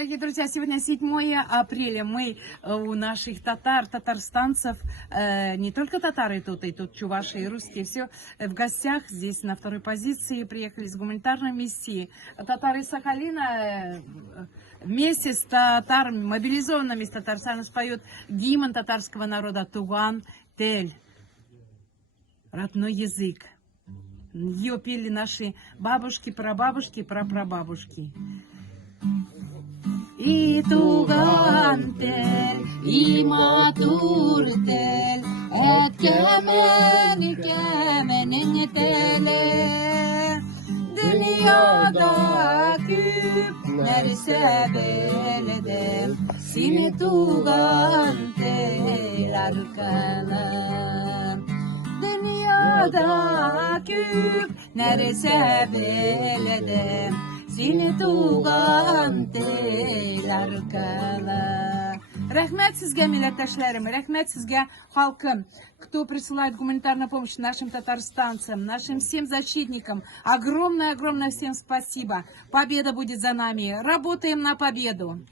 Дорогие друзья, сегодня 7 апреля. Мы у наших татарстанцев, не только татары тут, и тут чуваши, и русские, все в гостях. Здесь на второй позиции приехали с гуманитарной миссии. Татары Сахалина вместе с татарами, мобилизованными из Татарстана, споют гимн татарского народа «Туган Тель», родной язык. Ее пели наши бабушки, прабабушки, прапрабабушки. И туган тел, и матур тел, kemenin tele. Dünyada küpler sebelede, seni tugan tel arkanan. Dünyada küpler sebelede, seni tugan tel arkanan. Рахмет сізге, милләттәшләрем, рахмет сізге, халкым, кто присылает гуманитарную помощь нашим татарстанцам, нашим всем защитникам. Огромное-огромное всем спасибо. Победа будет за нами. Работаем на победу.